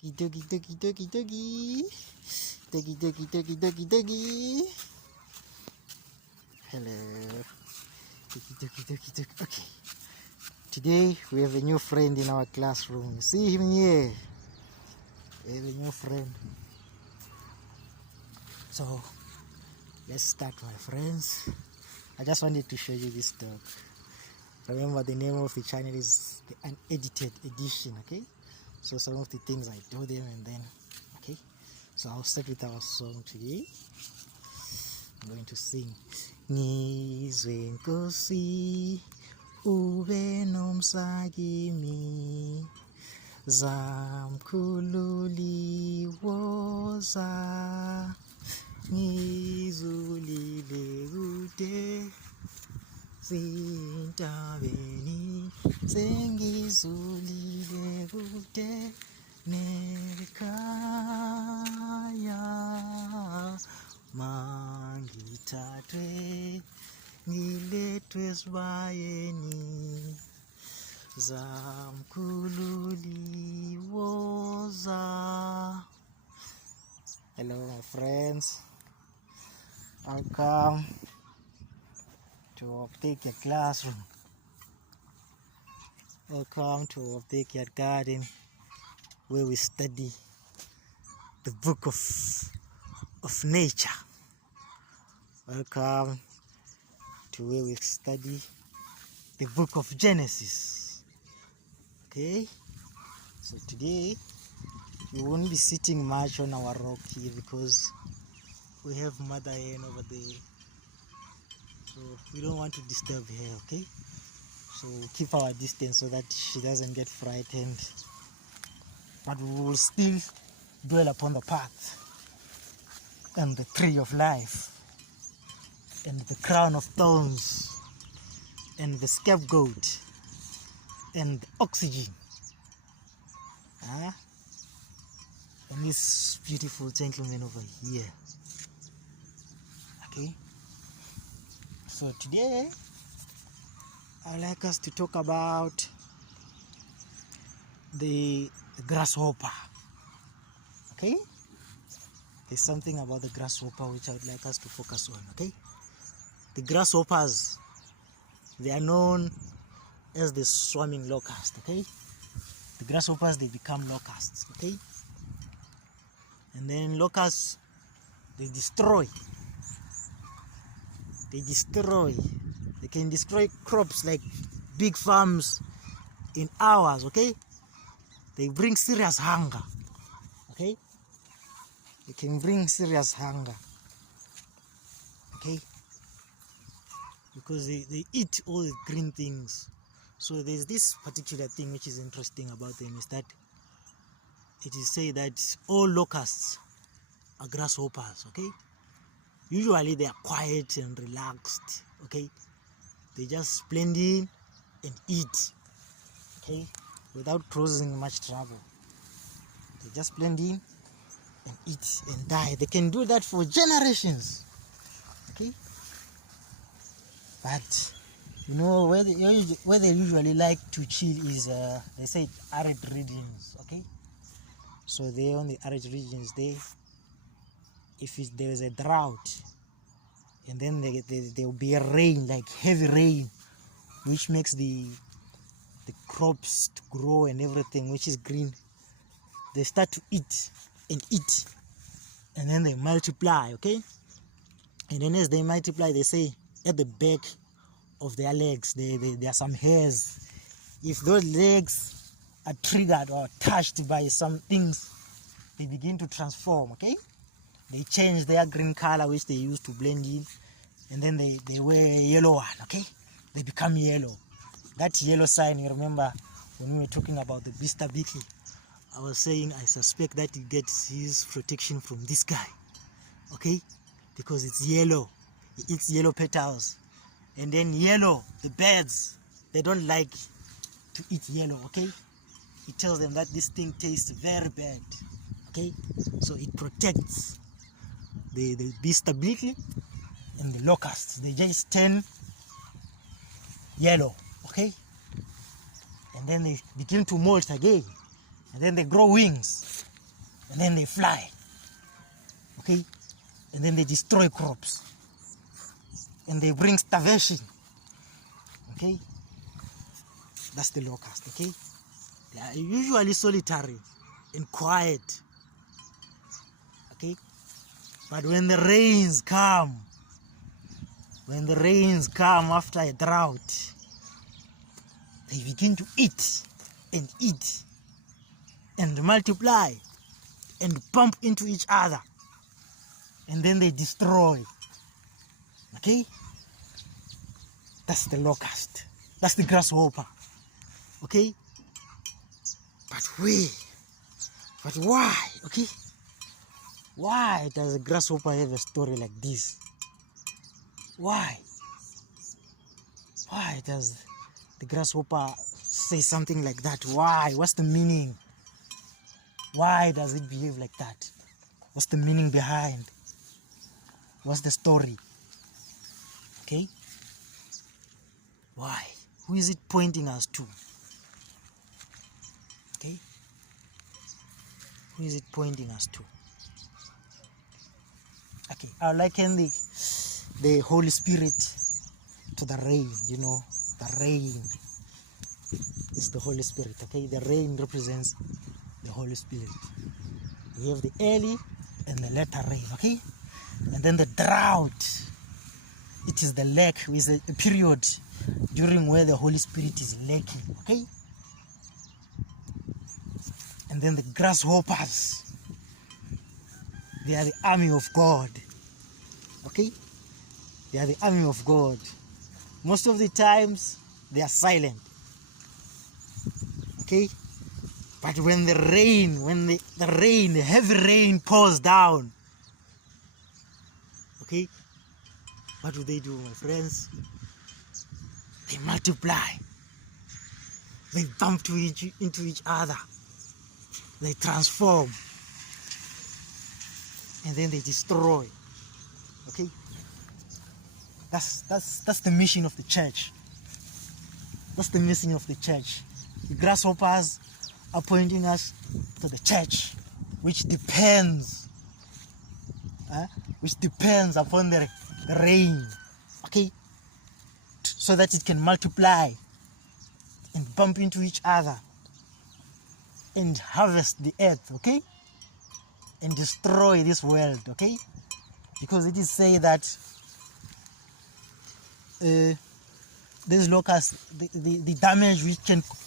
Doggy, doggy, doggy, doggy. Doggy, doggy, doggy, doggy, doggy. Hello. Doggy, doggy, doggy, doggy. Okay. Today we have a new friend in our classroom. You see him here? We have a new friend. So let's start, my friends. I just wanted to show you this dog. Remember, the name of the channel is the unedited edition, okay? So some of the things I do them, and then, okay? So I'll start with our song today. I'm going to sing. Ngizwe Nkosi ube nomsakimi zamkhululi woza ngizulile kude zintabeni sengizulile kude nekhaya mangithathwe ngilethwe sibayeni zamkhululi woza. Hello, my friends. Welcome to our backyard classroom. Welcome to our backyard garden, where we study the book of nature. Welcome to where we study the book of Genesis. Okay, so today we won't be sitting much on our rock here because we have mother hen over there, so we don't want to disturb her. Okay, so we'll keep our distance so that she doesn't get frightened, but we will still dwell upon the path and the tree of life and the crown of thorns and the scapegoat and the oxygen, and this beautiful gentleman over here. Okay, so today I'd like us to talk about the grasshopper. Okay, there's something about the grasshopper which I would like us to focus on. Okay, the grasshoppers, they are known as the swarming locust. Okay, the grasshoppers, they become locusts. Okay, and then locusts, they can destroy crops like big farms in hours. Okay, they bring serious hunger. Okay, they can bring serious hunger. Okay, because they eat all the green things. So there's this particular thing which is interesting about them, is that it is said that all locusts are grasshoppers. Okay, usually they are quiet and relaxed. Okay, they just blend in and eat. Okay, without causing much trouble. They just blend in and eat and die. They can do that for generations. Okay, but you know where they usually like to chill is they say arid regions. Okay, so they on the arid regions, if there is a drought, and then there will be a rain, like heavy rain, which makes the crops to grow and everything which is green, they start to eat, and then they multiply. Okay, and then as they multiply, they say at the back of their legs there are some hairs. If those legs are triggered or touched by some things, they begin to transform. Okay, they change their green color which they used to blend in, and then they wear a yellow one. Okay, they become yellow. That yellow sign, you remember when we were talking about the blister beetle, I was saying I suspect that it gets his protection from this guy. Okay, because it's yellow, it eats yellow petals. And then yellow, the birds, they don't like to eat yellow. Okay, it tells them that this thing tastes very bad. Okay, so it protects the blister beetle and the locusts. They just turn yellow. Okay, and then they begin to molt again, and then they grow wings. and then they fly, okay, and then they destroy crops, and they bring starvation, okay. That's the locust, okay. They are usually solitary and quiet, okay, but when the rains come after a drought, they begin to eat and multiply and bump into each other, and then they destroy, okay. That's the locust. That's the grasshopper, okay. But why, okay, why does a grasshopper have a story like this? Why does the grasshopper say something like that? Why? What's the meaning? Why does it behave like that? What's the meaning behind? What's the story? Okay? Why? Who is it pointing us to? Okay? Who is it pointing us to? Okay, I liken the Holy Spirit to the rain, you know. The rain is the Holy Spirit, okay? The rain represents the Holy Spirit. We have the early and the latter rain, okay? And then the drought, it is the lack, is a period during where the Holy Spirit is lacking, okay? And then the grasshoppers, they are the army of God, okay? They are the army of God. Most of the times, they are silent, okay? But when the rain, the heavy rain pours down, okay? What do, my friends? They multiply. They bump into each other. They transform. And then they destroy. Okay? That's the mission of the church. That's the mission of the church. The grasshoppers are pointing us to the church, which depends upon the rain, okay, so that it can multiply and bump into each other and harvest the earth, okay, and destroy this world, okay, because it is said that these locusts, the damage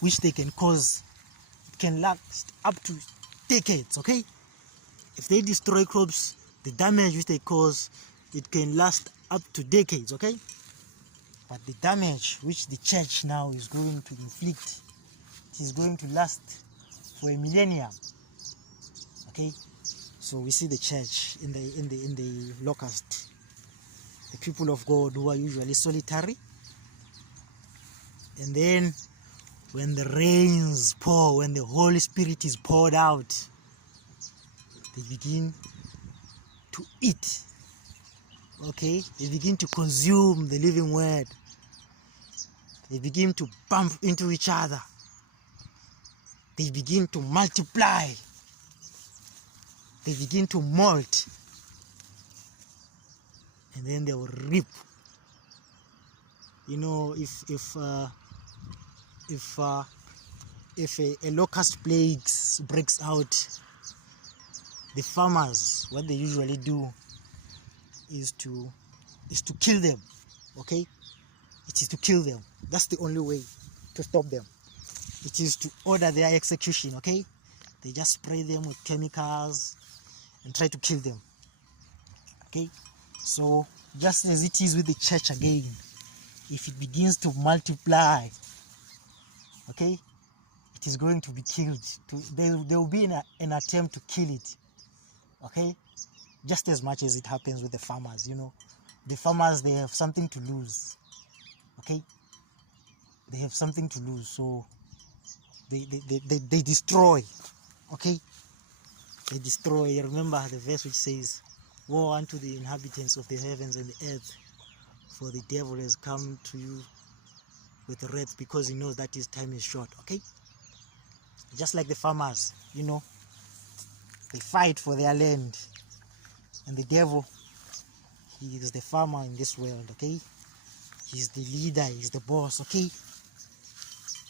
which they can cause, it can last up to decades, okay. If they destroy crops, the damage which they cause, it can last up to decades, okay. But the damage which the church now is going to inflict, it is going to last for a millennium, okay. So we see the church in the locust, the people of God who are usually solitary, and then when the rains pour, when the Holy Spirit is poured out, they begin to eat, okay. They begin to consume the living word. They begin to bump into each other. They begin to multiply. They begin to molt, and then they will reap. You know, if a locust plague breaks out, the farmers, what they usually do is to kill them, okay. It is to kill them. That's the only way to stop them. It is to order their execution, okay. They just spray them with chemicals and try to kill them, okay. So just as it is with the church again, if it begins to multiply, okay, it is going to be killed. There will be an attempt to kill it, okay, just as much as it happens with the farmers. You know, the farmers, they have something to lose, okay. They have something to lose, so they destroy, okay. They destroy. Remember the verse which says, "Woe unto the inhabitants of the heavens and the earth, for the devil has come to you with wrath, because he knows that his time is short," okay. Just like the farmers, you know, They fight for their land. And the devil, he is the farmer in this world, okay? He's the leader, he's the boss, okay?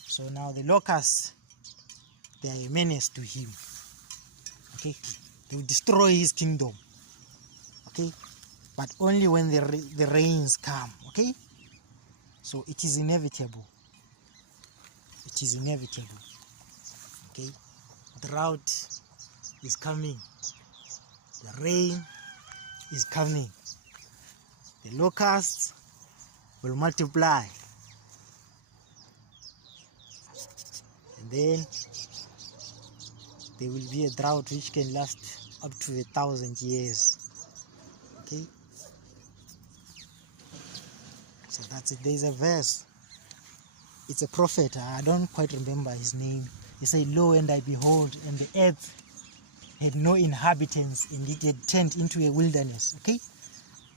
So now the locusts, they are a menace to him, okay? They will destroy his kingdom, okay? But only when the rains come, okay? So it is inevitable. It is inevitable, okay? Drought is coming. The rain is coming. The locusts will multiply. And then there will be a drought which can last up to 1,000 years. Okay? So that's it. There's a verse. It's a prophet. I don't quite remember his name. He said, "Lo, and I behold, and the earth had no inhabitants, and it had turned into a wilderness." Okay?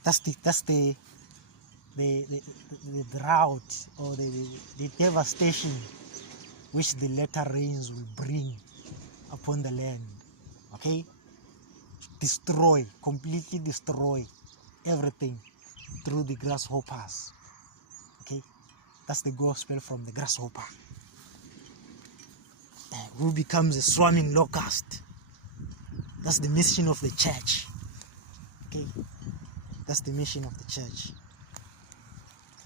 That's the drought or the devastation which the latter rains will bring upon the land. Okay? Destroy, completely destroy everything through the grasshoppers. Okay? That's the gospel from the grasshopper, who becomes a swarming locust. That's the mission of the church. Okay? That's the mission of the church.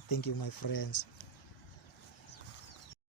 Thank you, my friends.